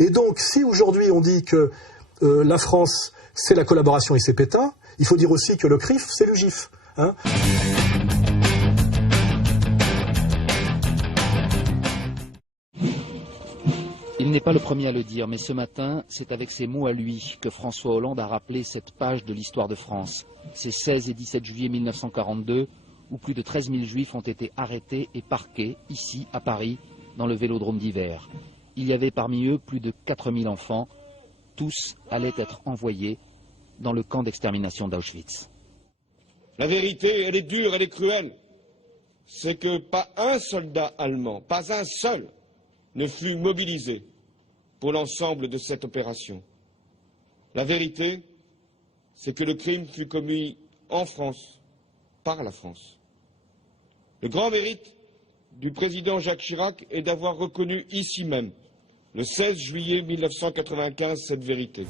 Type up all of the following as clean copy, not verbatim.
Et donc, si aujourd'hui on dit que la France, c'est la collaboration et c'est Pétain, il faut dire aussi que le CRIF, c'est le GIF. Hein. Il n'est pas le premier à le dire, mais ce matin, c'est avec ces mots à lui que François Hollande a rappelé cette page de l'histoire de France. Ces 16 et 17 juillet 1942, où plus de 13 000 Juifs ont été arrêtés et parqués, ici, à Paris, dans le Vélodrome d'hiver. Il y avait parmi eux plus de 4 000 enfants. Tous allaient être envoyés dans le camp d'extermination d'Auschwitz. La vérité, elle est dure, elle est cruelle. C'est que pas un soldat allemand, pas un seul, ne fut mobilisé pour l'ensemble de cette opération. La vérité, c'est que le crime fut commis en France, par la France. Le grand mérite du président Jacques Chirac est d'avoir reconnu ici même, le 16 juillet 1995, cette vérité.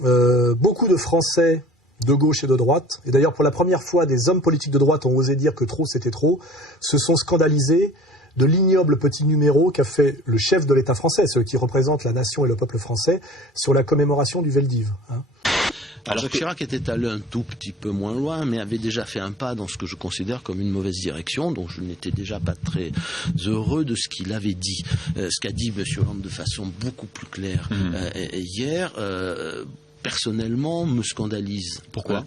Beaucoup de Français de gauche et de droite, et d'ailleurs pour la première fois des hommes politiques de droite ont osé dire que trop c'était trop, se sont scandalisés de l'ignoble petit numéro qu'a fait le chef de l'État français, celui qui représente la nation et le peuple français, sur la commémoration du Veldiv. Hein. Alors Jacques Chirac était allé un tout petit peu moins loin, mais avait déjà fait un pas dans ce que je considère comme une mauvaise direction, dont je n'étais déjà pas très heureux de ce qu'il avait dit. Ce qu'a dit M. Hollande de façon beaucoup plus claire hier, personnellement, me scandalise. Pourquoi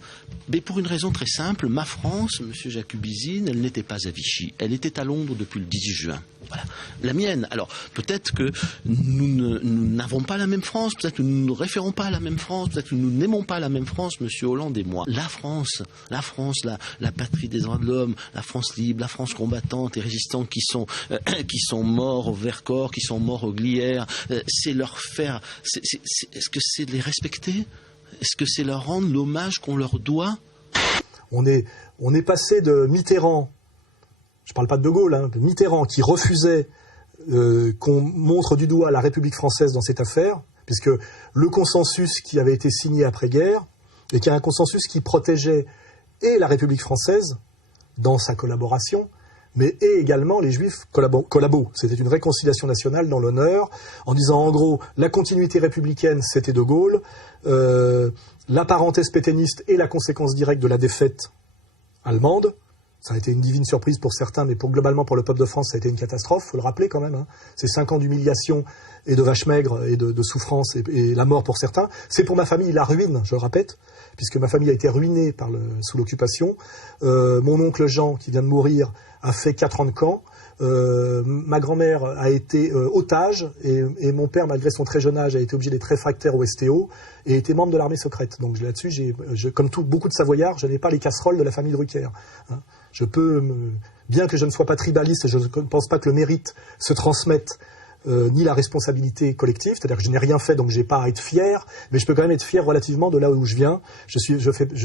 Mais pour une raison très simple, ma France, M. Jacubizine, elle n'était pas à Vichy. Elle était à Londres depuis le 18 juin. Voilà. La mienne. Alors, peut-être que nous n'avons pas la même France, peut-être que nous ne nous référons pas à la même France, peut-être que nous n'aimons pas la même France, M. Hollande et moi. La France, la patrie des droits de l'homme, la France libre, la France combattante et résistante qui sont morts au Vercors, qui sont morts au Glières, c'est leur faire... Est-ce que c'est de les respecter ? Est-ce que c'est leur rendre l'hommage qu'on leur doit ? On est passé de Mitterrand, je ne parle pas de De Gaulle, hein, de Mitterrand qui refusait qu'on montre du doigt la République française dans cette affaire, puisque le consensus qui avait été signé après-guerre, et qui est un consensus qui protégeait et la République française dans sa collaboration, mais et également les Juifs collabos. C'était une réconciliation nationale dans l'honneur, en disant en gros, la continuité républicaine, c'était De Gaulle, la parenthèse pétainiste est la conséquence directe de la défaite allemande. Ça a été une divine surprise pour certains, mais globalement pour le peuple de France, ça a été une catastrophe, il faut le rappeler quand même. Hein. C'est 5 ans d'humiliation et de vaches maigres et de souffrance et la mort pour certains. C'est pour ma famille la ruine, je le répète, puisque ma famille a été ruinée sous l'occupation. Mon oncle Jean, qui vient de mourir, a fait 4 ans de camp. Ma grand-mère a été otage et mon père, malgré son très jeune âge, a été obligé d'être réfractaire au STO et était membre de l'armée secrète. Donc là-dessus, comme beaucoup de Savoyards, je n'ai pas les casseroles de la famille Drucker. Hein. Je peux, bien que je ne sois pas tribaliste, je ne pense pas que le mérite se transmette ni la responsabilité collective, c'est-à-dire que je n'ai rien fait, donc je n'ai pas à être fier, mais je peux quand même être fier relativement de là où je viens. Je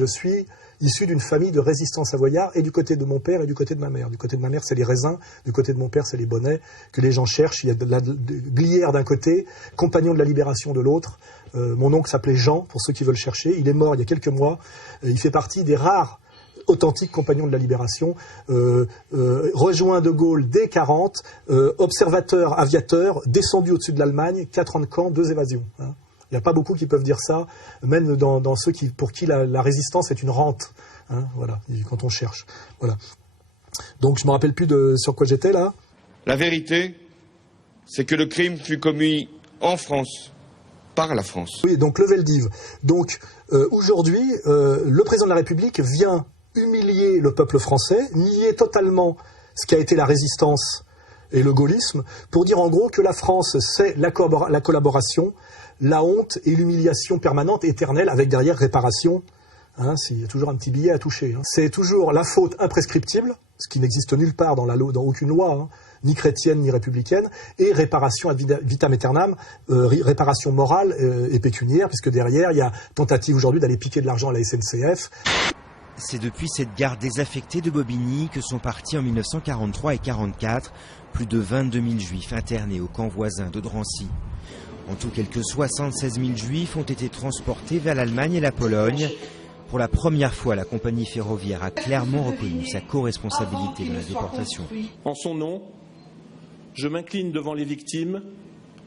suis issu d'une famille de résistants savoyards, et du côté de mon père et du côté de ma mère. Du côté de ma mère, c'est les raisins, du côté de mon père, c'est les bonnets, que les gens cherchent. Il y a de Glière d'un côté, compagnon de la libération de l'autre. Mon oncle s'appelait Jean, pour ceux qui veulent chercher. Il est mort il y a quelques mois. Il fait partie des rares authentique compagnon de la libération, rejoint De Gaulle dès 40, observateur, aviateur, descendu au-dessus de l'Allemagne, 4 ans de camp, 2 évasions. Hein. Il n'y a pas beaucoup qui peuvent dire ça, même dans ceux pour qui la résistance est une rente. Hein, voilà, quand on cherche. Voilà. Donc je ne me rappelle plus sur quoi j'étais là. La vérité, c'est que le crime fut commis en France, par la France. Oui, donc le Veldiv. Donc aujourd'hui, le président de la République vient humilier le peuple français, nier totalement ce qu'a été la résistance et le gaullisme, pour dire en gros que la France, c'est la collaboration, la honte et l'humiliation permanente, éternelle, avec derrière réparation. Hein, il y a toujours un petit billet à toucher. Hein. C'est toujours la faute imprescriptible, ce qui n'existe nulle part dans aucune loi, hein, ni chrétienne ni républicaine, et réparation ad vitam aeternam, réparation morale et pécuniaire, puisque derrière, il y a tentative aujourd'hui d'aller piquer de l'argent à la SNCF. C'est depuis cette gare désaffectée de Bobigny que sont partis en 1943 et 1944 plus de 22 000 juifs internés au camp voisin de Drancy. En tout, quelques 76 000 juifs ont été transportés vers l'Allemagne et la Pologne. Pour la première fois, la compagnie ferroviaire a clairement reconnu sa co-responsabilité dans la déportation. En son nom, je m'incline devant les victimes,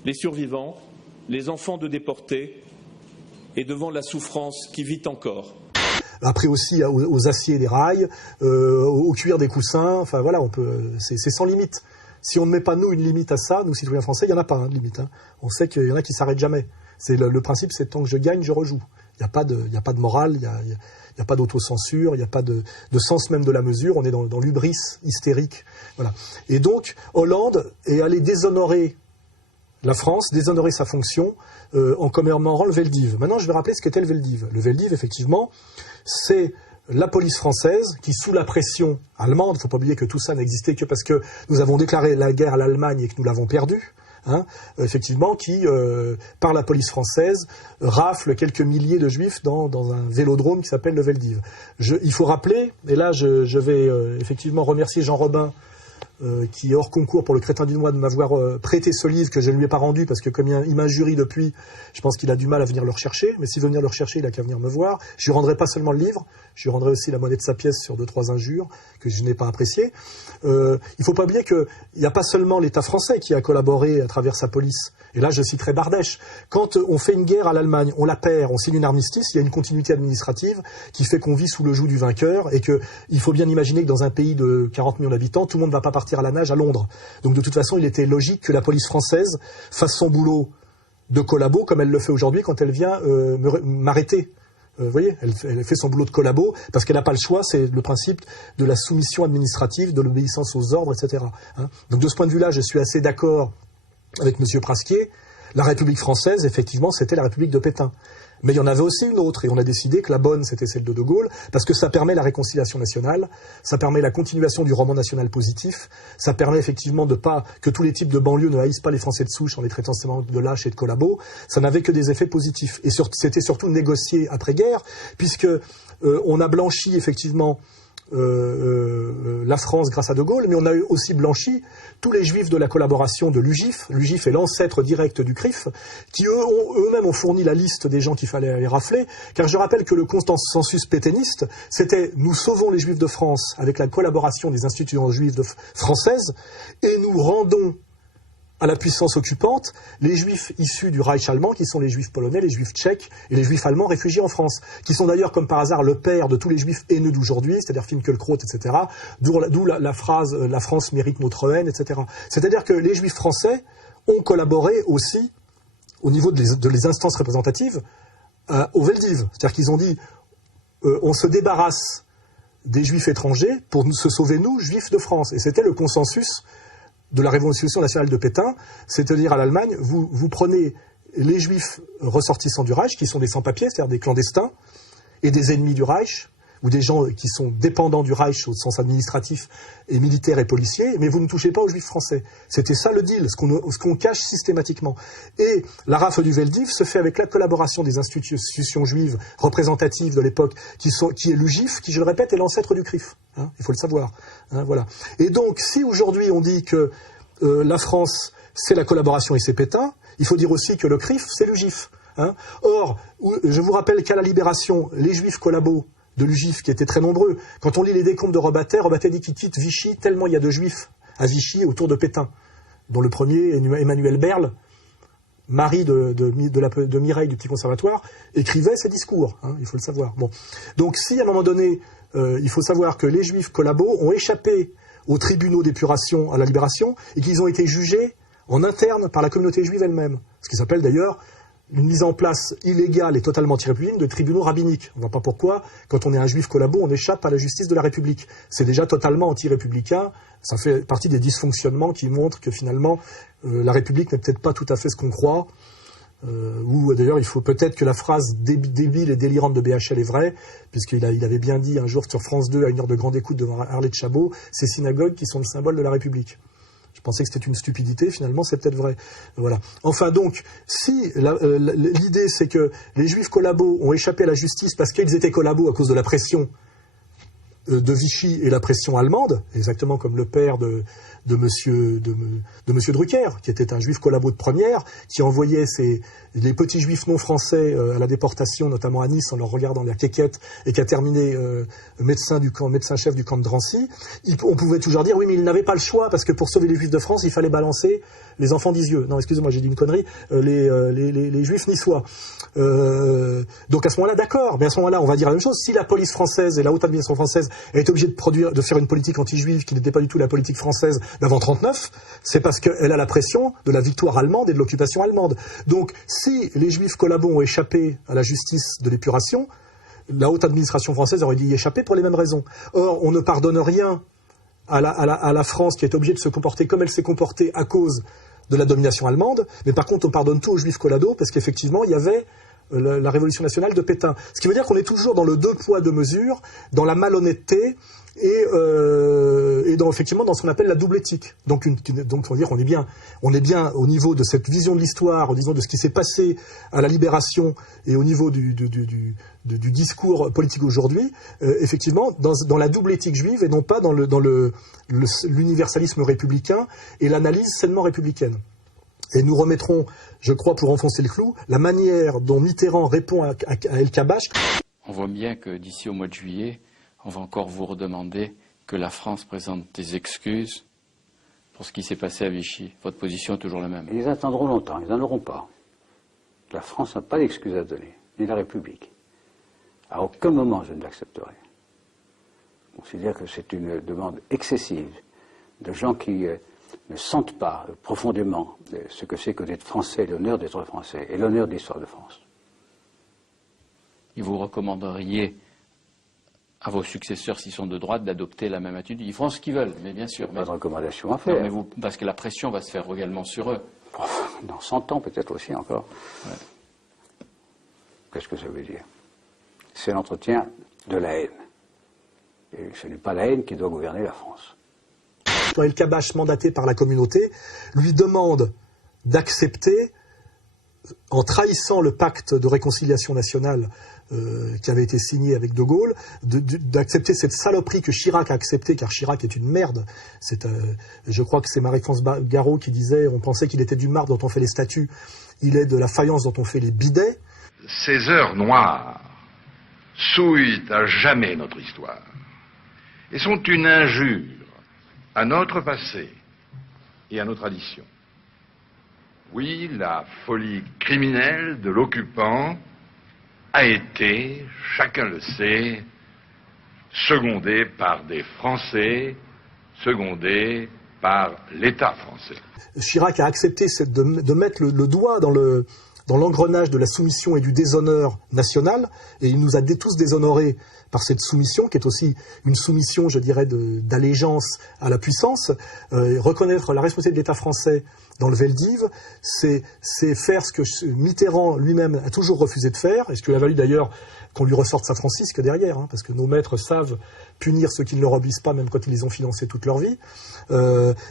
les survivants, les enfants de déportés et devant la souffrance qui vit encore. Après aussi aux aciers des rails, au cuir des coussins, enfin voilà, c'est sans limite. Si on ne met pas nous une limite à ça, nous citoyens français, il n'y en a pas de limite. Hein. On sait qu'il y en a qui s'arrêtent jamais. C'est le principe, c'est tant que je gagne, je rejoue. Il n'y a pas de morale, il n'y a pas d'autocensure, il n'y a pas de sens même de la mesure. On est dans l'hubris hystérique. Voilà. Et donc, Hollande est allé déshonorer la France, déshonorer sa fonction en commémorant le Veldiv. Maintenant, je vais rappeler ce qu'était le Veldiv. Le Veldiv, effectivement, c'est la police française qui, sous la pression allemande, il ne faut pas oublier que tout ça n'existait que parce que nous avons déclaré la guerre à l'Allemagne et que nous l'avons perdue, hein, effectivement, qui, par la police française, rafle quelques milliers de juifs dans un vélodrome qui s'appelle le Veldiv. Il faut rappeler, et là je vais effectivement remercier Jean Robin, qui est hors concours pour le Crétin du mois, de m'avoir prêté ce livre que je ne lui ai pas rendu parce que comme il m'injurie depuis, je pense qu'il a du mal à venir le rechercher, mais s'il veut venir le rechercher, il a qu'à venir me voir. Je lui rendrai pas seulement le livre, je lui rendrai aussi la monnaie de sa pièce sur 2-3 injures que je n'ai pas appréciées. Il faut pas oublier qu'il n'y a pas seulement l'État français qui a collaboré à travers sa police. Et là, je citerai Bardèche. Quand on fait une guerre à l'Allemagne, on la perd, on signe une armistice, il y a une continuité administrative qui fait qu'on vit sous le joug du vainqueur et qu'il faut bien imaginer que dans un pays de 40 millions d'habitants, tout le monde ne va pas partir à la nage à Londres. Donc de toute façon, il était logique que la police française fasse son boulot de collabo comme elle le fait aujourd'hui quand elle vient m'arrêter. Vous voyez, elle fait son boulot de collabo parce qu'elle n'a pas le choix, c'est le principe de la soumission administrative, de l'obéissance aux ordres, etc. Hein. Donc de ce point de vue-là, je suis assez d'accord avec M. Prasquier. La République française, effectivement, c'était la République de Pétain. Mais il y en avait aussi une autre, et on a décidé que la bonne, c'était celle de De Gaulle, parce que ça permet la réconciliation nationale, ça permet la continuation du roman national positif, ça permet effectivement que tous les types de banlieues ne haïssent pas les Français de souche en les traitant seulement de lâches et de collabos. Ça n'avait que des effets positifs. Et c'était surtout négocié après-guerre, puisque on a blanchi effectivement la France grâce à De Gaulle, mais on a aussi blanchi tous les juifs de la collaboration de l'UGIF. L'UGIF est l'ancêtre direct du CRIF, qui eux-mêmes ont fourni la liste des gens qu'il fallait aller rafler, car je rappelle que le consensus pétainiste, c'était « nous sauvons les juifs de France avec la collaboration des institutions juives françaises et nous rendons à la puissance occupante les juifs issus du Reich allemand, qui sont les juifs polonais, les juifs tchèques et les juifs allemands réfugiés en France, qui sont d'ailleurs comme par hasard le père de tous les juifs haineux d'aujourd'hui, c'est-à-dire Finkielkraut, etc., d'où la phrase « la France mérite notre haine », etc. C'est-à-dire que les juifs français ont collaboré aussi au niveau de les instances représentatives au Veldiv. C'est-à-dire qu'ils ont dit on se débarrasse des juifs étrangers pour se sauver nous, juifs de France. Et c'était le consensus de la Révolution nationale de Pétain, c'est-à-dire à l'Allemagne, vous prenez les juifs ressortissants du Reich, qui sont des sans-papiers, c'est-à-dire des clandestins, et des ennemis du Reich, ou des gens qui sont dépendants du Reich au sens administratif et militaire et policier, mais vous ne touchez pas aux juifs français. C'était ça le deal, ce qu'on cache systématiquement. Et la rafle du Veldiv se fait avec la collaboration des institutions juives représentatives de l'époque, qui est l'UGIF, qui, je le répète, est l'ancêtre du CRIF. Hein, il faut le savoir. Hein, voilà. Et donc, si aujourd'hui on dit que la France, c'est la collaboration et c'est Pétain, il faut dire aussi que le CRIF, c'est l'UGIF. Hein. Or, je vous rappelle qu'à la Libération, les juifs collabos de l'UGIF, qui étaient très nombreux, quand on lit les décomptes de Robatet dit qu'il quitte Vichy tellement il y a de juifs à Vichy autour de Pétain, dont le premier, Emmanuel Berle, mari de Mireille du Petit Conservatoire, écrivait ses discours, hein, il faut le savoir. Bon. Donc si à un moment donné, il faut savoir que les juifs collabos ont échappé aux tribunaux d'épuration à la Libération et qu'ils ont été jugés en interne par la communauté juive elle-même, ce qui s'appelle d'ailleurs une mise en place illégale et totalement anti-républicaine de tribunaux rabbiniques. On ne voit pas pourquoi, quand on est un juif collabo, on échappe à la justice de la République. C'est déjà totalement anti-républicain, ça fait partie des dysfonctionnements qui montrent que finalement, la République n'est peut-être pas tout à fait ce qu'on croit, ou d'ailleurs il faut peut-être que la phrase débile et délirante de BHL est vraie, puisqu'il avait bien dit un jour sur France 2 à une heure de grande écoute devant Arlette Chabot, ces synagogues qui sont le symbole de la République. Je pensais que c'était une stupidité, finalement c'est peut-être vrai. Voilà. Enfin donc, si l'idée c'est que les juifs collabos ont échappé à la justice parce qu'ils étaient collabos à cause de la pression de Vichy et la pression allemande, exactement comme le père de Monsieur Drucker, qui était un juif collabo de première, qui envoyait ses les petits juifs non français à la déportation, notamment à Nice, en leur regardant la quéquette, et qui a terminé médecin-chef du camp de Drancy, on pouvait toujours dire, oui, mais ils n'avaient pas le choix, parce que pour sauver les juifs de France, il fallait balancer les enfants d'Isieux. Non, excusez-moi, j'ai dit une connerie, les juifs niçois. Donc à ce moment-là, d'accord, mais à ce moment-là, on va dire la même chose. Si la police française et la haute administration française est obligée de faire une politique anti-juive qui n'était pas du tout la politique française d'avant 39, c'est parce qu'elle a la pression de la victoire allemande et de l'occupation allemande. Donc, si les juifs collabos ont échappé à la justice de l'épuration, la haute administration française aurait dû y échapper pour les mêmes raisons. Or, on ne pardonne rien à la France qui est obligée de se comporter comme elle s'est comportée à cause de la domination allemande, mais par contre, on pardonne tout aux juifs collabos parce qu'effectivement, il y avait la révolution nationale de Pétain. Ce qui veut dire qu'on est toujours dans le deux poids, deux mesures, dans la malhonnêteté et effectivement dans ce qu'on appelle la double éthique. Donc on va dire qu'on est bien au niveau de cette vision de l'histoire, disons de ce qui s'est passé à la Libération et au niveau du discours politique aujourd'hui, effectivement dans la double éthique juive et non pas dans l'universalisme républicain et l'analyse sainement républicaine. Et nous remettrons, je crois, pour enfoncer le clou, la manière dont Mitterrand répond à El Kabbach. On voit bien que d'ici au mois de juillet, on va encore vous redemander que la France présente des excuses pour ce qui s'est passé à Vichy. Votre position est toujours la même. Ils attendront longtemps, ils n'en auront pas. La France n'a pas d'excuses à donner, ni la République. À aucun moment je ne l'accepterai. Je considère que c'est une demande excessive de gens qui ne sentent pas profondément ce que c'est que d'être français, l'honneur d'être français et l'honneur de l'histoire de France. Et vous recommanderiez à vos successeurs, s'ils sont de droite, d'adopter la même attitude? Ils feront ce qu'ils veulent, mais bien sûr. Pas de recommandation à faire. Non, mais parce que la pression va se faire également sur eux. Dans 100 ans, peut-être aussi encore. Ouais. Qu'est-ce que ça veut dire? C'est l'entretien de la haine. Et ce n'est pas la haine qui doit gouverner la France. El Kabbach, mandaté par la communauté, lui demande d'accepter, en trahissant le pacte de réconciliation nationale qui avait été signé avec De Gaulle, d'accepter cette saloperie que Chirac a acceptée, car Chirac est une merde. Je crois que c'est Marie-France Garot qui disait, on pensait qu'il était du marbre dont on fait les statues, il est de la faïence dont on fait les bidets. Ces heures noires souillent à jamais notre histoire et sont une injure à notre passé et à nos traditions. Oui, la folie criminelle de l'occupant a été, chacun le sait, secondée par des Français, secondée par l'État français. Chirac a accepté de mettre le doigt dans l'engrenage de la soumission et du déshonneur national, et il nous a tous déshonorés par cette soumission, qui est aussi une soumission, je dirais, d'allégeance à la puissance. Reconnaître la responsabilité de l'État français dans le Veldiv, c'est faire ce que Mitterrand lui-même a toujours refusé de faire, et ce qui lui a valu d'ailleurs qu'on lui ressorte sa Francisque derrière, parce que nos maîtres savent punir ceux qui ne leur obéissent pas, même quand ils les ont financés toute leur vie.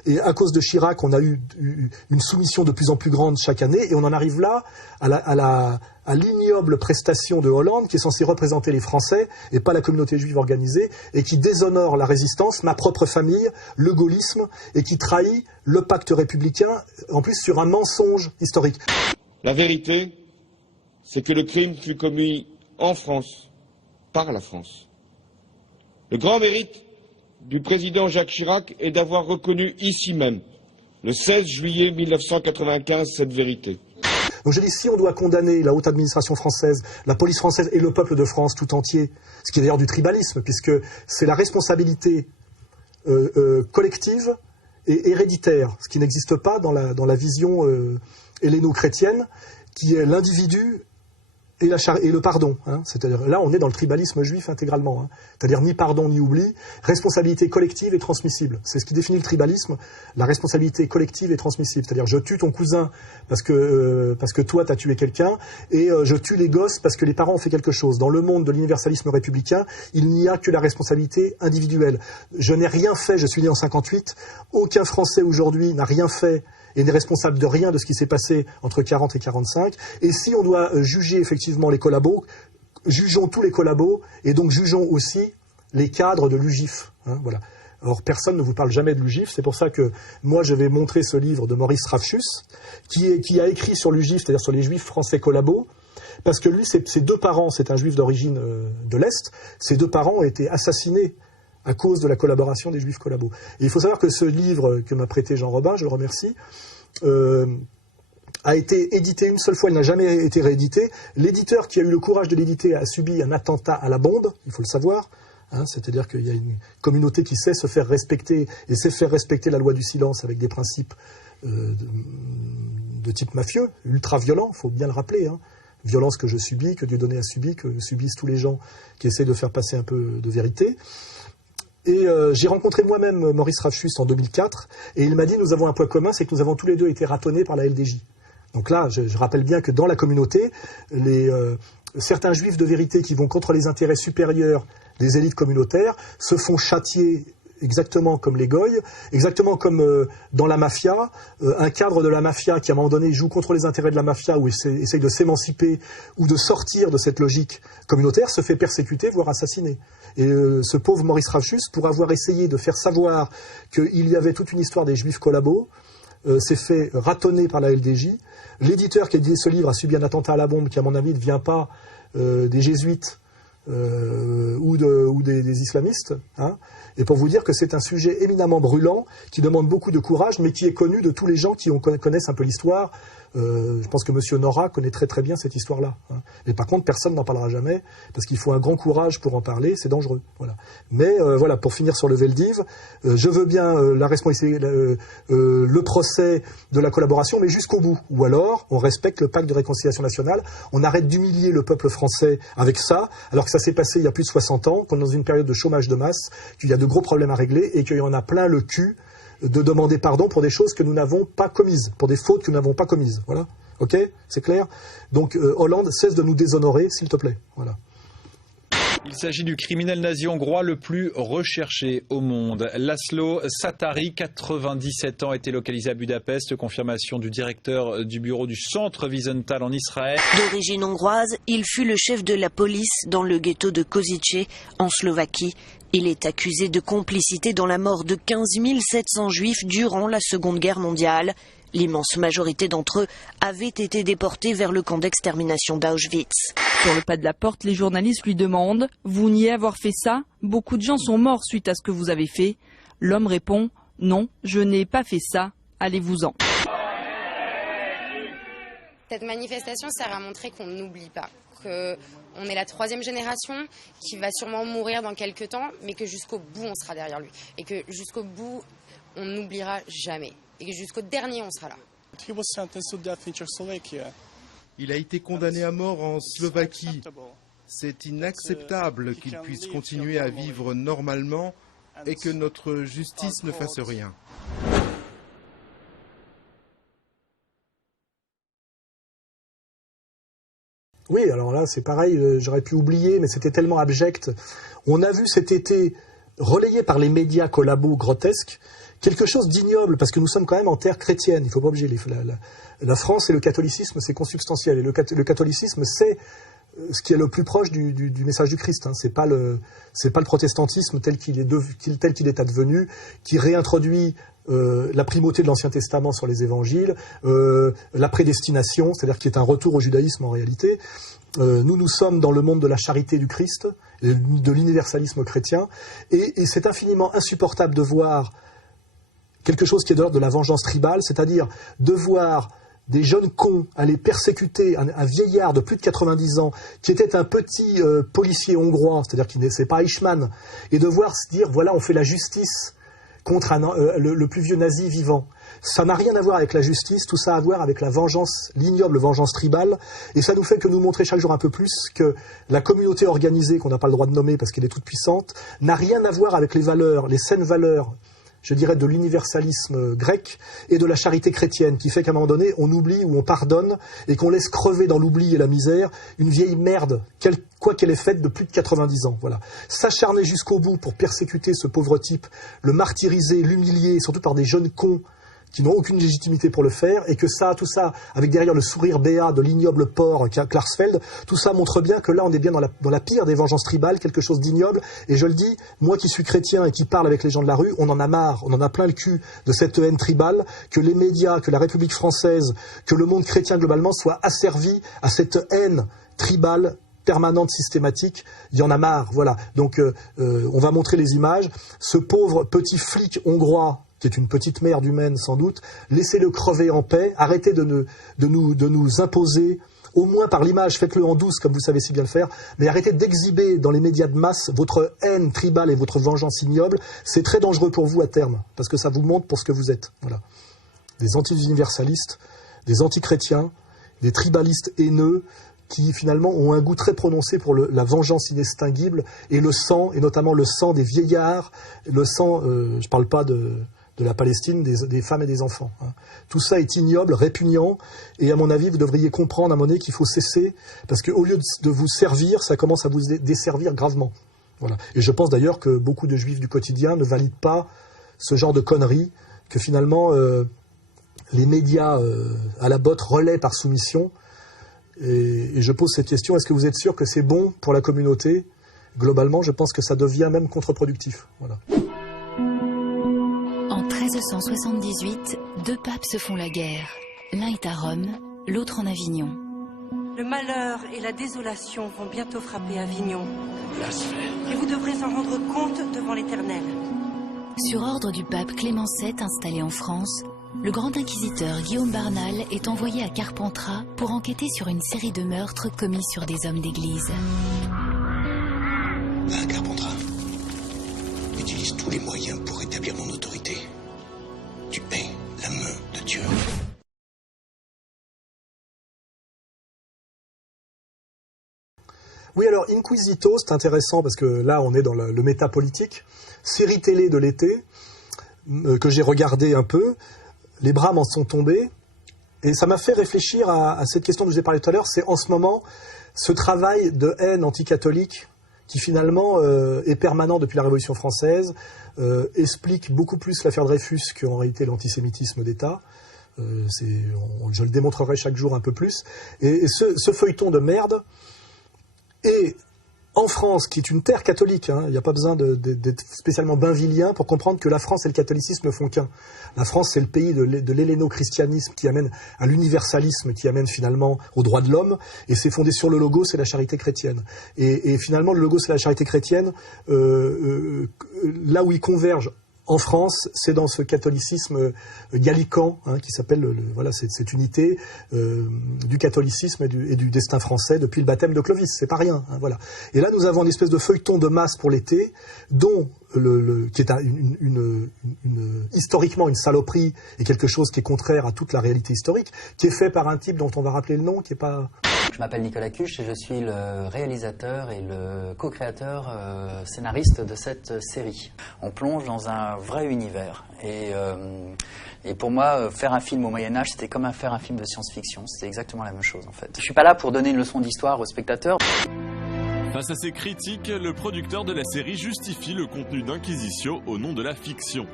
Et à cause de Chirac, on a eu une soumission de plus en plus grande chaque année, et on en arrive là à l'ignoble prestation de Hollande, qui est censé représenter les Français, et pas la communauté juive organisée, et qui déshonore la résistance, ma propre famille, le gaullisme, et qui trahit le pacte républicain, en plus sur un mensonge historique. La vérité, c'est que le crime fut commis en France, par la France. Le grand mérite du président Jacques Chirac est d'avoir reconnu ici même, le 16 juillet 1995, cette vérité. Donc je dis, si on doit condamner la haute administration française, la police française et le peuple de France tout entier, ce qui est d'ailleurs du tribalisme, puisque c'est la responsabilité collective et héréditaire, ce qui n'existe pas dans la vision helléno-chrétienne, qui est l'individu et le pardon. C'est-à-dire, là, on est dans le tribalisme juif intégralement. C'est-à-dire ni pardon ni oubli, responsabilité collective et transmissible. C'est ce qui définit le tribalisme, la responsabilité collective et transmissible. C'est-à-dire, je tue ton cousin parce que toi, t'as tué quelqu'un, et je tue les gosses parce que les parents ont fait quelque chose. Dans le monde de l'universalisme républicain, il n'y a que la responsabilité individuelle. Je n'ai rien fait, je suis né en 58, aucun Français aujourd'hui n'a rien fait et n'est responsable de rien de ce qui s'est passé entre 40 et 45. Et si on doit juger effectivement les collabos, jugeons tous les collabos, et donc jugeons aussi les cadres de l'UGIF. Voilà. Or, personne ne vous parle jamais de l'UGIF. C'est pour ça que moi, je vais montrer ce livre de Maurice Rafchus, qui a écrit sur l'UGIF, c'est-à-dire sur les juifs français collabos, parce que lui, ses deux parents, c'est un juif d'origine de l'Est, ses deux parents ont été assassinés à cause de la collaboration des juifs collabos. Et il faut savoir que ce livre que m'a prêté Jean Robin, je le remercie, a été édité une seule fois, il n'a jamais été réédité. L'éditeur qui a eu le courage de l'éditer a subi un attentat à la bombe, il faut le savoir. C'est-à-dire qu'il y a une communauté qui sait se faire respecter et sait faire respecter la loi du silence avec des principes de type mafieux, ultra-violents, il faut bien le rappeler. Violence que je subis, que Dieudonné a subi, que subissent tous les gens qui essaient de faire passer un peu de vérité. Et j'ai rencontré moi-même Maurice Rafchus en 2004 et il m'a dit nous avons un point commun, c'est que nous avons tous les deux été ratonnés par la LDJ. Donc là, je rappelle bien que dans la communauté, certains juifs de vérité qui vont contre les intérêts supérieurs des élites communautaires se font châtier exactement comme les goïs, exactement comme dans la mafia, un cadre de la mafia qui à un moment donné joue contre les intérêts de la mafia ou essaye de s'émanciper ou de sortir de cette logique communautaire se fait persécuter, voire assassiner. Et ce pauvre Maurice Rafchus, pour avoir essayé de faire savoir qu'il y avait toute une histoire des juifs collabos, s'est fait ratonner par la LDJ. L'éditeur qui a édité ce livre a subi un attentat à la bombe qui, à mon avis, ne vient pas des jésuites ou des islamistes. Et pour vous dire que c'est un sujet éminemment brûlant, qui demande beaucoup de courage, mais qui est connu de tous les gens qui connaissent un peu l'histoire. Je pense que M. Nora connaît très très bien cette histoire-là. Mais par contre, personne n'en parlera jamais, parce qu'il faut un grand courage pour en parler, c'est dangereux. Voilà. Mais voilà, pour finir sur le Veldiv, je veux bien la responsabilité, le procès de la collaboration, mais jusqu'au bout. Ou alors, on respecte le pacte de réconciliation nationale, on arrête d'humilier le peuple français avec ça, alors que ça s'est passé il y a plus de 60 ans, qu'on est dans une période de chômage de masse, qu'il y a de gros problèmes à régler, et qu'il y en a plein le cul de demander pardon pour des choses que nous n'avons pas commises, pour des fautes que nous n'avons pas commises. Voilà. Ok ? C'est clair ? Donc, Hollande, cesse de nous déshonorer, s'il te plaît. Voilà. Il s'agit du criminel nazi hongrois le plus recherché au monde. Laszlo Satari, 97 ans, était localisé à Budapest. Confirmation du directeur du bureau du centre Wiesenthal en Israël. D'origine hongroise, il fut le chef de la police dans le ghetto de Košice, en Slovaquie. Il est accusé de complicité dans la mort de 15 700 juifs durant la Seconde Guerre mondiale. L'immense majorité d'entre eux avaient été déportés vers le camp d'extermination d'Auschwitz. Sur le pas de la porte, les journalistes lui demandent « Vous niez avoir fait ça ? Beaucoup de gens sont morts suite à ce que vous avez fait. » L'homme répond « Non, je n'ai pas fait ça. Allez-vous-en. » Cette manifestation sert à montrer qu'on n'oublie pas, qu'on est la 3e génération qui va sûrement mourir dans quelques temps, mais que jusqu'au bout on sera derrière lui. Et que jusqu'au bout on n'oubliera jamais. Et que jusqu'au dernier on sera là. Il a été condamné à mort en Slovaquie. C'est inacceptable qu'il puisse continuer à vivre normalement et que notre justice ne fasse rien. Oui, alors là, c'est pareil, j'aurais pu oublier, mais c'était tellement abject. On a vu cet été, relayé par les médias collabos grotesques, quelque chose d'ignoble, parce que nous sommes quand même en terre chrétienne. Il ne faut pas obliger. La France et le catholicisme, c'est consubstantiel. Et le catholicisme, c'est ce qui est le plus proche du message du Christ. C'est pas le protestantisme tel qu'il est advenu, qui réintroduit la primauté de l'Ancien Testament sur les évangiles, la prédestination, c'est-à-dire qui est un retour au judaïsme en réalité. Nous sommes dans le monde de la charité du Christ, et de l'universalisme chrétien, et c'est infiniment insupportable de voir quelque chose qui est de l'ordre de la vengeance tribale, c'est-à-dire de voir des jeunes cons aller persécuter un vieillard de plus de 90 ans, qui était un petit policier hongrois, c'est-à-dire qui n'est pas Eichmann, et de voir se dire, voilà, on fait la justice contre le plus vieux nazi vivant. Ça n'a rien à voir avec la justice, tout ça a à voir avec la vengeance, l'ignoble vengeance tribale, et ça nous fait que nous montrer chaque jour un peu plus que la communauté organisée, qu'on n'a pas le droit de nommer parce qu'elle est toute puissante, n'a rien à voir avec les valeurs, les saines valeurs, je dirais, de l'universalisme grec et de la charité chrétienne, qui fait qu'à un moment donné, on oublie ou on pardonne et qu'on laisse crever dans l'oubli et la misère une vieille merde, quoi qu'elle ait faite de plus de 90 ans. Voilà. S'acharner jusqu'au bout pour persécuter ce pauvre type, le martyriser, l'humilier, surtout par des jeunes cons qui n'ont aucune légitimité pour le faire, et que tout ça, avec derrière le sourire béat de l'ignoble porc Klarsfeld, tout ça montre bien que là, on est bien dans la pire des vengeances tribales, quelque chose d'ignoble. Et je le dis, moi qui suis chrétien et qui parle avec les gens de la rue, on en a marre, on en a plein le cul de cette haine tribale, que les médias, que la République française, que le monde chrétien globalement soit asservi à cette haine tribale permanente, systématique. Il y en a marre, voilà. Donc, on va montrer les images. Ce pauvre petit flic hongrois, qui est une petite merde humaine sans doute, laissez-le crever en paix, arrêtez de nous imposer, au moins par l'image, faites-le en douce comme vous savez si bien le faire, mais arrêtez d'exhiber dans les médias de masse votre haine tribale et votre vengeance ignoble. C'est très dangereux pour vous à terme, parce que ça vous montre pour ce que vous êtes. Voilà. Des anti-universalistes, des anti-chrétiens, des tribalistes haineux, qui finalement ont un goût très prononcé pour la vengeance inextinguible et le sang, et notamment le sang des vieillards, le sang, je ne parle pas de la Palestine, des femmes et des enfants. Hein. Tout ça est ignoble, répugnant, et à mon avis, vous devriez comprendre à un moment donné qu'il faut cesser, parce qu'au lieu de vous servir, ça commence à vous desservir gravement. Voilà. Et je pense d'ailleurs que beaucoup de juifs du quotidien ne valident pas ce genre de conneries, que finalement les médias à la botte relaient par soumission. Et je pose cette question, est-ce que vous êtes sûr que c'est bon pour la communauté? Globalement, je pense que ça devient même contre-productif. Voilà. En 1378, deux papes se font la guerre. L'un est à Rome, l'autre en Avignon. Le malheur et la désolation vont bientôt frapper Avignon. Et vous devrez en rendre compte devant l'Éternel. Sur ordre du pape Clément VII installé en France, le grand inquisiteur Guillaume Barnal est envoyé à Carpentras pour enquêter sur une série de meurtres commis sur des hommes d'église. Carpentras, utilise tous les moyens pour établir mon autorité. Tu es la main de Dieu. Oui, alors Inquisito, c'est intéressant parce que là, on est dans le métapolitique. Série télé de l'été, que j'ai regardé un peu. Les bras m'en sont tombés. Et ça m'a fait réfléchir à cette question dont je vous ai parlé tout à l'heure. C'est en ce moment ce travail de haine anticatholique qui finalement est permanent depuis la Révolution française, explique beaucoup plus l'affaire Dreyfus qu'en réalité l'antisémitisme d'État. Je le démontrerai chaque jour un peu plus. Et ce feuilleton de merde est en France, qui est une terre catholique, hein, il n'y a pas besoin d'être spécialement bainvillien pour comprendre que la France et le catholicisme ne font qu'un. La France, c'est le pays de l'helléno-christianisme qui amène à l'universalisme, qui amène finalement aux droits de l'homme, et c'est fondé sur le logo, c'est la charité chrétienne. Et finalement, le logo, c'est la charité chrétienne. Là où ils convergent en France, c'est dans ce catholicisme gallican, hein, qui s'appelle voilà, cette unité du catholicisme et du destin français depuis le baptême de Clovis. C'est pas rien, hein, voilà. Et là, nous avons une espèce de feuilleton de masse pour l'été, dont qui est historiquement une saloperie et quelque chose qui est contraire à toute la réalité historique, qui est fait par un type dont on va rappeler le nom, qui est pas... Je m'appelle Nicolas Cuche et je suis le réalisateur et le co-créateur scénariste de cette série. On plonge dans un vrai univers et pour moi, faire un film au Moyen-Âge, c'était comme faire un film de science-fiction. C'était exactement la même chose en fait. Je suis pas là pour donner une leçon d'histoire aux spectateurs. Face à ces critiques, le producteur de la série justifie le contenu d'Inquisitio au nom de la fiction.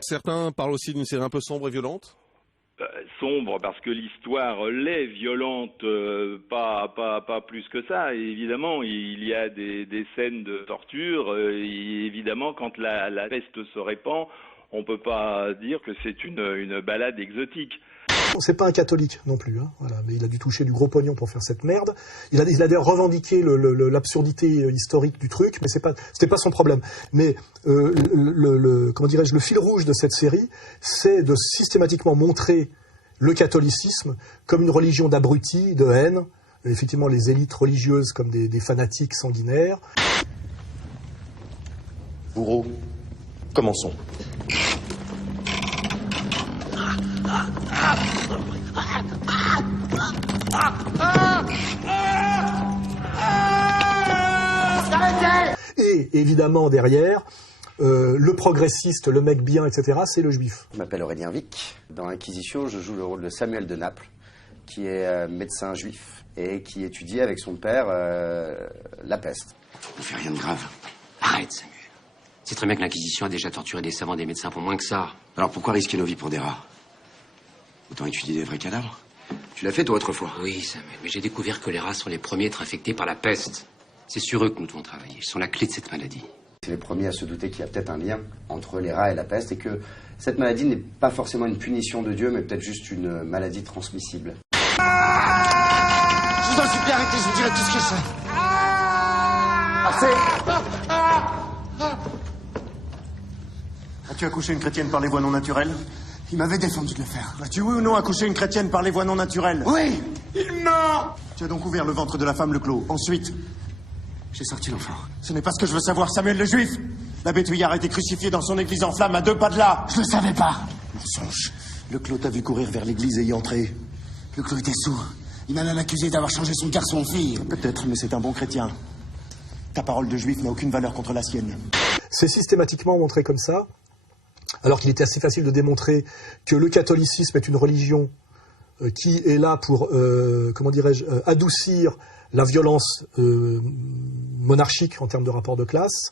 Certains parlent aussi d'une série un peu sombre et violente. Sombre parce que l'histoire l'est, violente pas plus que ça. Et évidemment, il y a des scènes de torture. Et évidemment, quand la peste se répand, on peut pas dire que c'est une balade exotique. C'est pas un catholique non plus, hein, voilà, mais il a dû toucher du gros pognon pour faire cette merde. Il a d'ailleurs revendiqué l'absurdité historique du truc, mais c'était pas son problème. Mais comment dirais-je, le fil rouge de cette série, c'est de systématiquement montrer le catholicisme comme une religion d'abrutis, de haine, effectivement les élites religieuses comme des fanatiques sanguinaires. Bourreau, commençons. Et évidemment derrière, le progressiste, le mec bien, etc., c'est le juif. Je m'appelle Aurélien Vic. Dans Inquisitio, je joue le rôle de Samuel de Naples, qui est médecin juif et qui étudie avec son père la peste. Ne fais rien de grave. Arrête, Samuel. C'est très bien que l'Inquisition a déjà torturé des savants, des médecins pour moins que ça. Alors pourquoi risquer nos vies pour des rats? Autant étudier des vrais cadavres. Tu l'as fait, toi, autrefois? Oui, Samuel, mais j'ai découvert que les rats sont les premiers à être infectés par la peste. C'est sur eux que nous devons travailler. Ils sont la clé de cette maladie. C'est les premiers à se douter qu'il y a peut-être un lien entre les rats et la peste et que cette maladie n'est pas forcément une punition de Dieu, mais peut-être juste une maladie transmissible. Je vous en supplie, arrêtez, je vous dirai tout ce que je sais. As-tu accouché une chrétienne par les voies non naturelles? Il m'avait défendu de le faire. As-tu oui ou non accouché une chrétienne par les voies non naturelles? Oui. Non. Tu as donc ouvert le ventre de la femme le clos. Ensuite, j'ai sorti l'enfant. Ce n'est pas ce que je veux savoir, Samuel le Juif. L'abbé Thuillard a été crucifié dans son église en flammes à 2 pas de là. Je ne le savais pas. Mensonge. Le clos t'a vu courir vers l'église et y entrer. Le clos était sourd. Il m'a même accusé d'avoir changé son garçon en fille. Peut-être, mais c'est un bon chrétien. Ta parole de juif n'a aucune valeur contre la sienne. C'est systématiquement montré comme ça, alors qu'il était assez facile de démontrer que le catholicisme est une religion qui est là pour, comment dirais-je, adoucir la violence monarchique en termes de rapport de classe,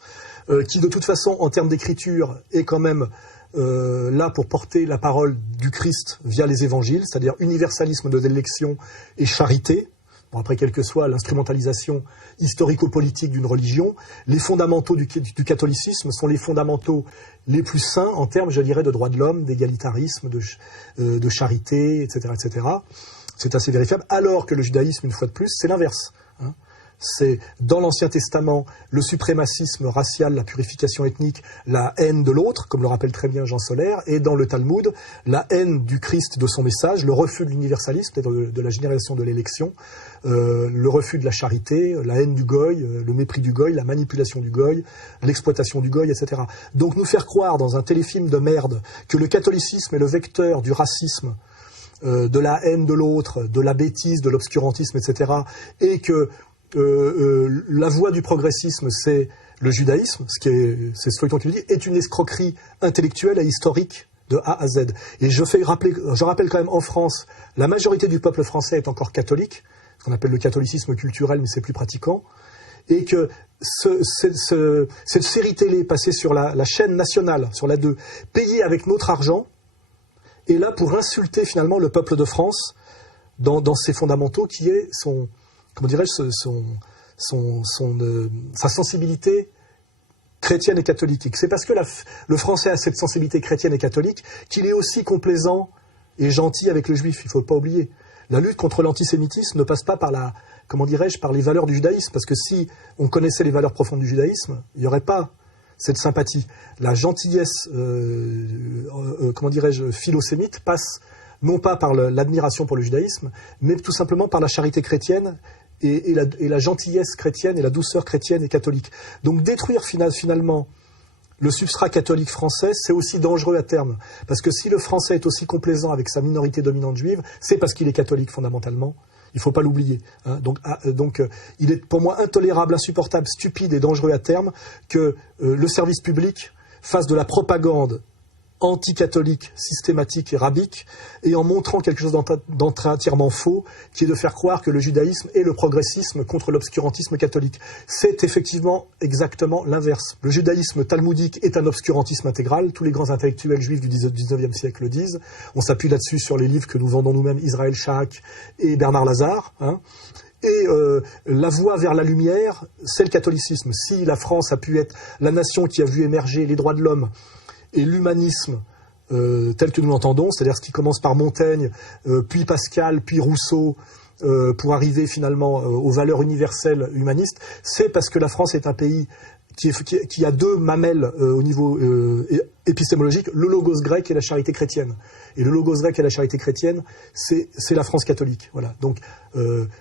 qui de toute façon, en termes d'écriture, est quand même là pour porter la parole du Christ via les évangiles, c'est-à-dire universalisme de l'élection et charité. Bon, après, quelle que soit l'instrumentalisation historico-politique d'une religion, les fondamentaux du catholicisme sont les fondamentaux les plus sains en termes, je dirais, de droits de l'homme, d'égalitarisme, de charité, etc., etc. C'est assez vérifiable, alors que le judaïsme, une fois de plus, c'est l'inverse. Hein. C'est dans l'Ancien Testament le suprémacisme racial, la purification ethnique, la haine de l'autre, comme le rappelle très bien Jean Solaire, et dans le Talmud, la haine du Christ, de son message, le refus de l'universalisme, de la généralisation de l'élection, le refus de la charité, la haine du goy, le mépris du goy, la manipulation du goy, l'exploitation du goy, etc. Donc nous faire croire dans un téléfilm de merde que le catholicisme est le vecteur du racisme, de la haine de l'autre, de la bêtise, de l'obscurantisme, etc., et que la voie du progressisme, c'est le judaïsme, c'est ce feuilleton qui le dit, est une escroquerie intellectuelle et historique de A à Z. Et je rappelle quand même, en France, la majorité du peuple français est encore catholique, ce qu'on appelle le catholicisme culturel, mais c'est plus pratiquant, et que cette série télé passée sur la chaîne nationale, sur la 2, payée avec notre argent, est là pour insulter finalement le peuple de France dans ses fondamentaux, qui est comment dirais-je, sa sensibilité chrétienne et catholique. C'est parce que le français a cette sensibilité chrétienne et catholique qu'il est aussi complaisant et gentil avec le juif, il ne faut pas oublier. La lutte contre l'antisémitisme ne passe pas par par les valeurs du judaïsme, parce que si on connaissait les valeurs profondes du judaïsme, il n'y aurait pas cette sympathie. La gentillesse, philosémite passe non pas par l'admiration pour le judaïsme, mais tout simplement par la charité chrétienne et la gentillesse chrétienne et la douceur chrétienne et catholique. Donc détruire finalement le substrat catholique français, c'est aussi dangereux à terme. Parce que si le français est aussi complaisant avec sa minorité dominante juive, c'est parce qu'il est catholique fondamentalement. Il ne faut pas l'oublier. Hein. Donc, il est pour moi intolérable, insupportable, stupide et dangereux à terme que le service public fasse de la propagande anti-catholique, systématique et rabique, et en montrant quelque chose d'entièrement faux, qui est de faire croire que le judaïsme est le progressisme contre l'obscurantisme catholique. C'est effectivement exactement l'inverse. Le judaïsme talmudique est un obscurantisme intégral, tous les grands intellectuels juifs du 19e siècle le disent, on s'appuie là-dessus sur les livres que nous vendons nous-mêmes, Israël Shaak et Bernard Lazare, hein. Et la voie vers la lumière, c'est le catholicisme. Si la France a pu être la nation qui a vu émerger les droits de l'homme et l'humanisme tel que nous l'entendons, c'est-à-dire ce qui commence par Montaigne, puis Pascal, puis Rousseau, pour arriver finalement aux valeurs universelles humanistes, c'est parce que la France est un pays qui a 2 mamelles au niveau épistémologique, le logos grec et la charité chrétienne. Et le logos grec et la charité chrétienne, c'est la France catholique. Voilà. Donc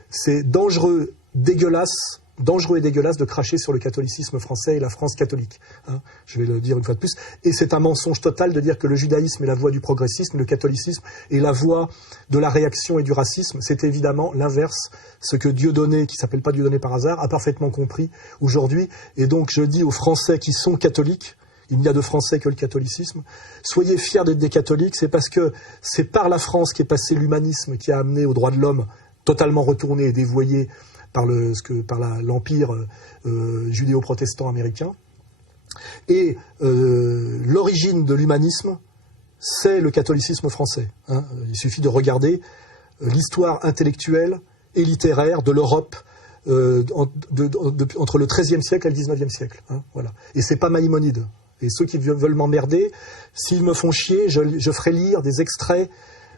c'est dangereux et dégueulasse de cracher sur le catholicisme français et la France catholique. Hein, je vais le dire une fois de plus. Et c'est un mensonge total de dire que le judaïsme est la voie du progressisme, le catholicisme est la voie de la réaction et du racisme. C'est évidemment l'inverse. Ce que Dieudonné, qui ne s'appelle pas Dieudonné par hasard, a parfaitement compris aujourd'hui. Et donc je dis aux Français qui sont catholiques, il n'y a de Français que le catholicisme, soyez fiers d'être des catholiques, c'est parce que c'est par la France qu'est passé l'humanisme qui a amené aux droits de l'homme totalement retourné et dévoyé par l'empire judéo-protestant américain. Et l'origine de l'humanisme, c'est le catholicisme français. Hein. Il suffit de regarder l'histoire intellectuelle et littéraire de l'Europe entre le XIIIe siècle et le XIXe siècle. Hein, voilà. Et c'est pas Maïmonide. Et ceux qui veulent m'emmerder, s'ils me font chier, je ferai lire des extraits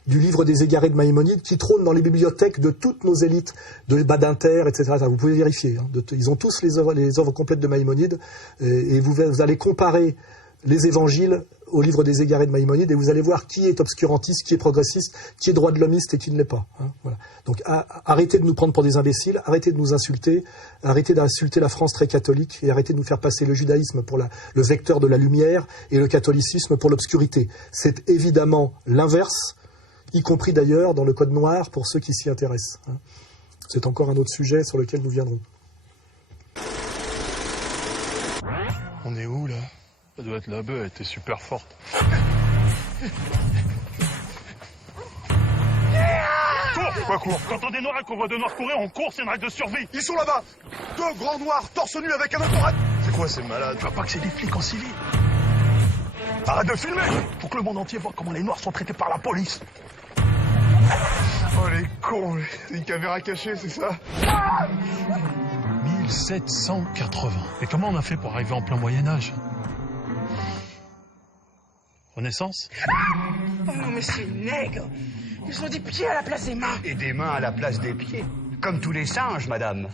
du livre des égarés de Maïmonide qui trône dans les bibliothèques de toutes nos élites, de Badinter, etc. Vous pouvez vérifier. Hein, ils ont tous les œuvres complètes de Maïmonide. Et vous allez comparer les évangiles au livre des égarés de Maïmonide et vous allez voir qui est obscurantiste, qui est progressiste, qui est droit de l'homiste et qui ne l'est pas. Hein, voilà. Donc arrêtez de nous prendre pour des imbéciles, arrêtez de nous insulter, arrêtez d'insulter la France très catholique et arrêtez de nous faire passer le judaïsme pour le vecteur de la lumière et le catholicisme pour l'obscurité. C'est évidemment l'inverse, y compris d'ailleurs dans le Code noir pour ceux qui s'y intéressent. Hein. C'est encore un autre sujet sur lequel nous viendrons. On est où là ? Ça doit être la bœuf, elle était super forte. Cours! Quoi cours? Quand on est noir et qu'on voit deux noirs courir, on court, c'est une règle de survie. Ils sont là-bas! Deux grands noirs, torse nu avec un autorail. C'est quoi ces malades? Tu vois pas que c'est des flics en civil? Arrête de filmer! Faut que le monde entier voit comment les noirs sont traités par la police. Oh les cons, une caméra cachée, c'est ça? 1780. Et comment on a fait pour arriver en plein Moyen-Âge? Renaissance? Oh non, mais c'est nègre! Ils ont des pieds à la place des mains! Et des mains à la place des pieds. Comme tous les singes, madame.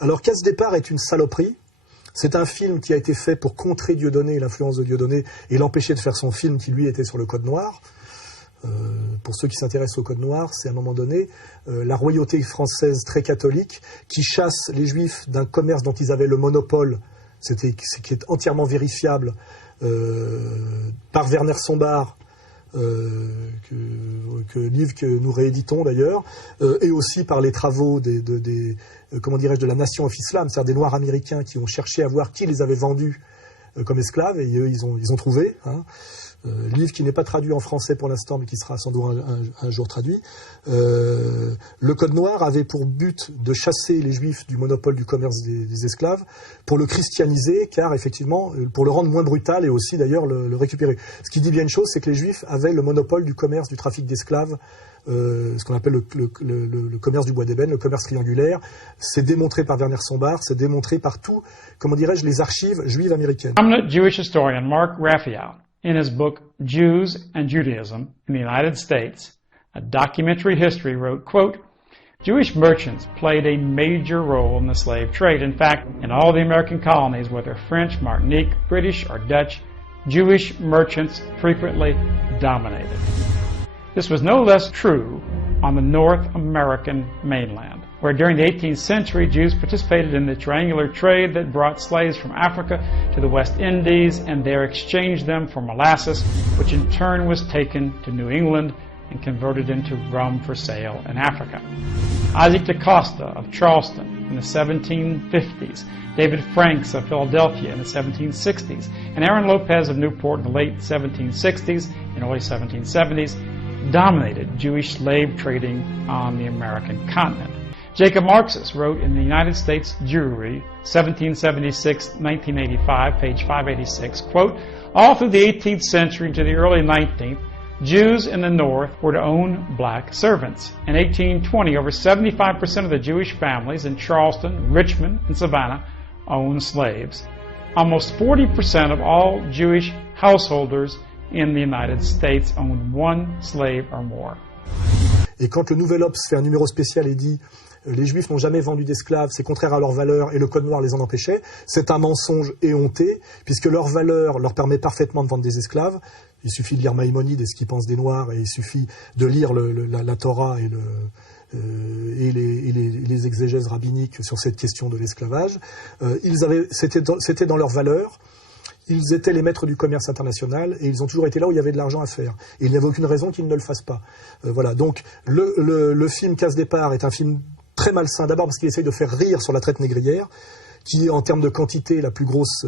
Alors, Casse Départ est une saloperie. C'est un film qui a été fait pour contrer Dieudonné et l'influence de Dieudonné et l'empêcher de faire son film qui, lui, était sur le Code noir. Pour ceux qui s'intéressent au Code noir, c'est à un moment donné la royauté française très catholique qui chasse les Juifs d'un commerce dont ils avaient le monopole, ce qui est entièrement vérifiable par Werner Sombart, livre que nous rééditons d'ailleurs, et aussi par les travaux comment dirais-je, de la Nation of Islam, c'est-à-dire des Noirs américains qui ont cherché à voir qui les avait vendus comme esclaves, et eux, ils ont trouvé. Hein. Livre qui n'est pas traduit en français pour l'instant, mais qui sera sans doute un jour traduit. Le Code noir avait pour but de chasser les Juifs du monopole du commerce des esclaves, pour le christianiser, car effectivement, pour le rendre moins brutal et aussi d'ailleurs le récupérer. Ce qui dit bien une chose, c'est que les Juifs avaient le monopole du commerce, du trafic d'esclaves, ce qu'on appelle le commerce du bois d'ébène, le commerce triangulaire. C'est démontré par Werner Sombart, c'est démontré par tout, comment dirais-je, les archives juives américaines. Prominent Jewish historian Mark Raphael, in his book Jews and Judaism in the United States, a documentary history, wrote, quote, Jewish merchants played a major role in the slave trade. In fact, in all the American colonies, whether French, Martinique, British, or Dutch, Jewish merchants frequently dominated. This was no less true on the North American mainland, where during the 18th century, Jews participated in the triangular trade that brought slaves from Africa to the West Indies and there exchanged them for molasses, which in turn was taken to New England and converted into rum for sale in Africa. Isaac DaCosta of Charleston in the 1750s, David Franks of Philadelphia in the 1760s, and Aaron Lopez of Newport in the late 1760s and early 1770s dominated Jewish slave trading on the American continent. Jacob Marxist wrote in the United States Jewry, 1776-1985, page 586, quote, all through the 18th century into the early 19th, Jews in the North were to own black servants. In 1820, over 75% of the Jewish families in Charleston, Richmond, and Savannah owned slaves. Almost 40% of all Jewish householders in the United States owned one slave or more. Et quand le Nouvel Obs fait un numéro spécial et dit les Juifs n'ont jamais vendu d'esclaves, c'est contraire à leurs valeurs et le Code noir les en empêchait, c'est un mensonge éhonté, puisque leur valeur leur permet parfaitement de vendre des esclaves. Il suffit de lire Maïmonide et ce qu'il pense des Noirs, et il suffit de lire la Torah et les exégèses rabbiniques sur cette question de l'esclavage. C'était dans leurs valeurs. Ils étaient les maîtres du commerce international et ils ont toujours été là où il y avait de l'argent à faire. Et il n'y avait aucune raison qu'ils ne le fassent pas. Voilà. Donc le film Casse Départ est un film très malsain, d'abord parce qu'il essaye de faire rire sur la traite négrière, qui est en termes de quantité la plus grosse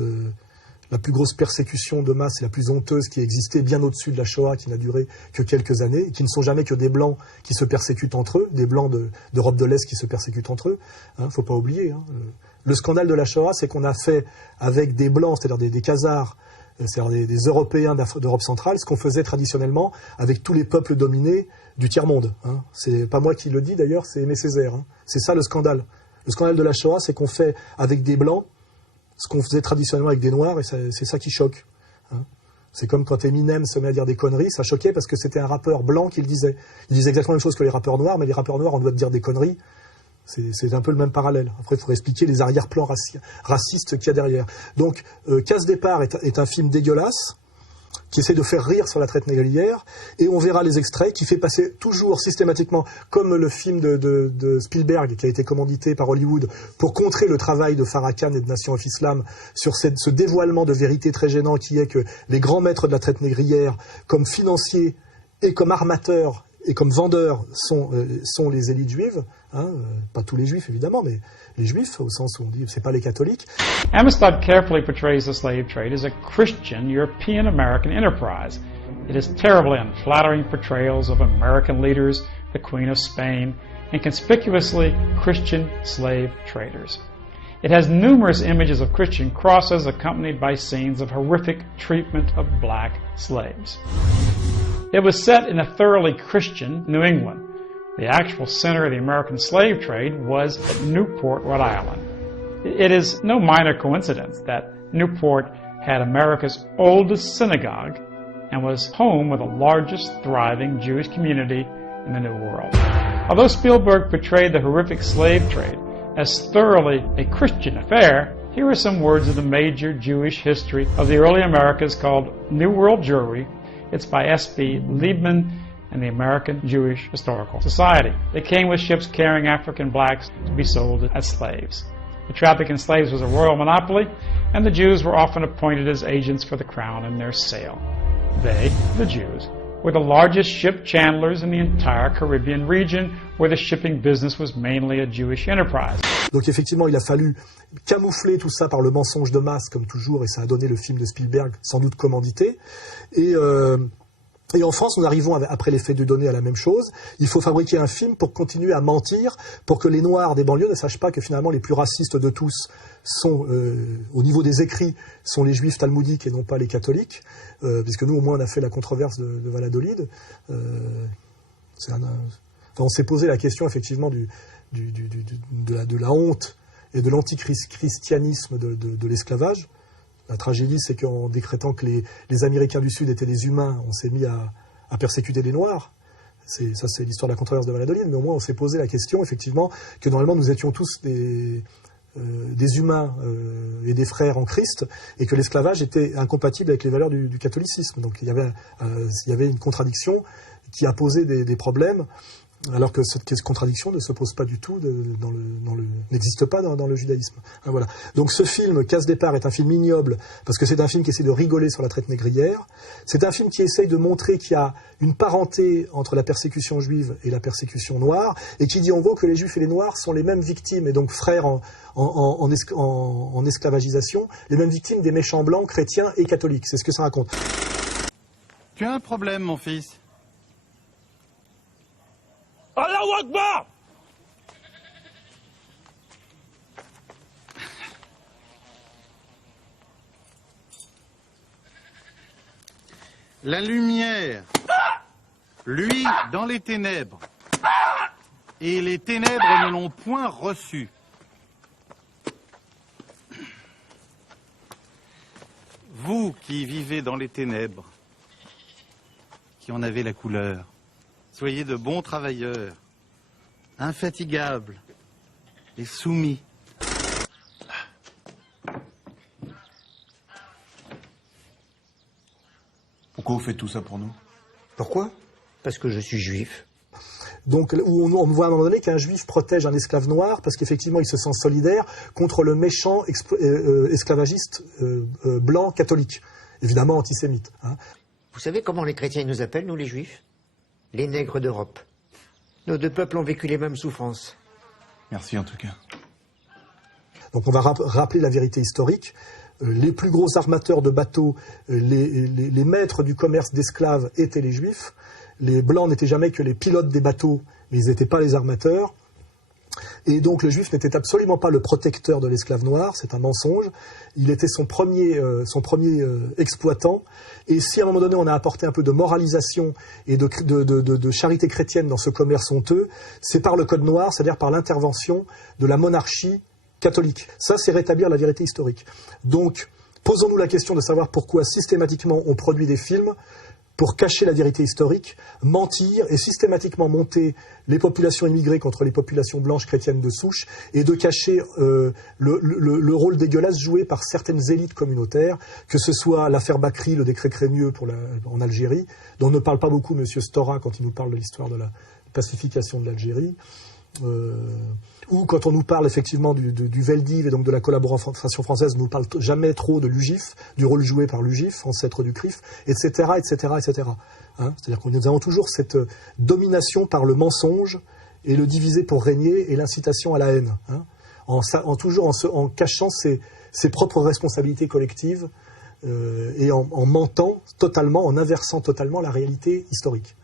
la plus grosse persécution de masse et la plus honteuse qui existait, bien au-dessus de la Shoah, qui n'a duré que quelques années, et qui ne sont jamais que des Blancs qui se persécutent entre eux, des Blancs d'Europe de l'Est qui se persécutent entre eux. Faut pas oublier. Le scandale de la Shoah, c'est qu'on a fait avec des Blancs, c'est-à-dire des Khazars, c'est-à-dire des Européens d'Europe centrale, ce qu'on faisait traditionnellement avec tous les peuples dominés du tiers-monde. C'est pas moi qui le dis d'ailleurs, c'est Aimé Césaire. C'est ça le scandale. Le scandale de la Shoah, c'est qu'on fait avec des Blancs ce qu'on faisait traditionnellement avec des Noirs, et c'est ça qui choque. C'est comme quand Eminem se met à dire des conneries, ça choquait parce que c'était un rappeur blanc qui le disait. Il disait exactement la même chose que les rappeurs noirs, mais les rappeurs noirs, on doit dire des conneries. C'est un peu le même parallèle. Après, il faudrait expliquer les arrière-plans racistes qu'il y a derrière. Donc, Casse Départ est un film dégueulasse, qui essaie de faire rire sur la traite négrière, et on verra les extraits, qui fait passer toujours systématiquement, comme le film de Spielberg, qui a été commandité par Hollywood, pour contrer le travail de Farrakhan et de Nation of Islam, sur ce dévoilement de vérité très gênant, qui est que les grands maîtres de la traite négrière, comme financiers et comme armateurs, et comme vendeurs sont les élites juives, pas tous les juifs évidemment, mais les juifs au sens où on dit c'est pas les catholiques. Amistad carefully portrays the slave trade as a Christian European American enterprise. It is terribly unflattering portrayals of American leaders, the Queen of Spain, and conspicuously Christian slave traders. It has numerous images of Christian crosses accompanied by scenes of horrific treatment of black slaves. It was set in a thoroughly Christian New England. The actual center of the American slave trade was at Newport, Rhode Island. It is no minor coincidence that Newport had America's oldest synagogue and was home of the largest thriving Jewish community in the New World. Although Spielberg portrayed the horrific slave trade as thoroughly a Christian affair, here are some words of the major Jewish history of the early Americas called New World Jewry. It's by S.B. Liebman and the American Jewish Historical Society. They came with ships carrying African blacks to be sold as slaves. The traffic in slaves was a royal monopoly, and the Jews were often appointed as agents for the crown in their sale. They, the Jews, were the largest ship chandlers in the entire Caribbean region, where the shipping business was mainly a Jewish enterprise. Donc effectivement, il a fallu camoufler tout ça par le mensonge de masse, comme toujours, et ça a donné le film de Spielberg, sans doute commandité. Et en France, nous arrivons après les faits de données à la même chose. Il faut fabriquer un film pour continuer à mentir, pour que les Noirs des banlieues ne sachent pas que finalement les plus racistes de tous sont, au niveau des écrits, sont les juifs talmudiques et non pas les catholiques, puisque nous au moins on a fait la controverse de Valladolid. On s'est posé la question effectivement de la honte et de l'antichristianisme de l'esclavage. La tragédie, c'est qu'en décrétant que les Américains du Sud étaient des humains, on s'est mis à persécuter les Noirs. Ça, c'est l'histoire de la controverse de Valladolid, mais au moins on s'est posé la question, effectivement, que normalement nous étions tous des humains et des frères en Christ, et que l'esclavage était incompatible avec les valeurs du catholicisme. Donc il y avait une contradiction qui a posé des problèmes, alors que cette contradiction ne se pose pas du tout, n'existe pas dans le judaïsme. Voilà. Donc ce film, Casse Départ, est un film ignoble, parce que c'est un film qui essaie de rigoler sur la traite négrière. C'est un film qui essaye de montrer qu'il y a une parenté entre la persécution juive et la persécution noire, et qui dit en gros que les juifs et les noirs sont les mêmes victimes, et donc frères en esclavagisation, les mêmes victimes des méchants blancs, chrétiens et catholiques. C'est ce que ça raconte. Tu as un problème, mon fils? Allahu Akbar! La lumière, lui, dans les ténèbres, et les ténèbres ne l'ont point reçu. Vous qui vivez dans les ténèbres, qui en avez la couleur, soyez de bons travailleurs, infatigables et soumis. Pourquoi vous faites tout ça pour nous? Pourquoi? Parce que je suis juif. Donc, où on voit à un moment donné qu'un juif protège un esclave noir parce qu'effectivement il se sent solidaire contre le méchant esclavagiste blanc catholique, évidemment antisémite. Vous savez comment les chrétiens nous appellent, nous les juifs? Les nègres d'Europe. Nos deux peuples ont vécu les mêmes souffrances. Merci en tout cas. Donc on va rappeler la vérité historique. les plus gros armateurs de bateaux, les maîtres du commerce d'esclaves étaient les Juifs. Les Blancs n'étaient jamais que les pilotes des bateaux, mais ils n'étaient pas les armateurs. Et donc le Juif n'était absolument pas le protecteur de l'esclave noir, c'est un mensonge. Il était son premier exploitant. Et si à un moment donné on a apporté un peu de moralisation et de charité chrétienne dans ce commerce honteux, c'est par le Code noir, c'est-à-dire par l'intervention de la monarchie catholique. Ça, c'est rétablir la vérité historique. Donc, posons-nous la question de savoir pourquoi systématiquement on produit des films pour cacher la vérité historique, mentir et systématiquement monter les populations immigrées contre les populations blanches chrétiennes de souche et de cacher le rôle dégueulasse joué par certaines élites communautaires, que ce soit l'affaire Bakri, le décret Crémieux en Algérie, dont ne parle pas beaucoup M. Stora quand il nous parle de l'histoire de la pacification de l'Algérie, ou quand on nous parle effectivement du Veldiv et donc de la collaboration française, on ne nous parle jamais trop de l'UGIF, du rôle joué par l'UGIF, ancêtre du CRIF, etc., etc., etc. Hein, c'est-à-dire que nous avons toujours cette domination par le mensonge et le diviser pour régner et l'incitation à la haine, hein, en cachant ses propres responsabilités collectives et en mentant totalement, en inversant totalement la réalité historique.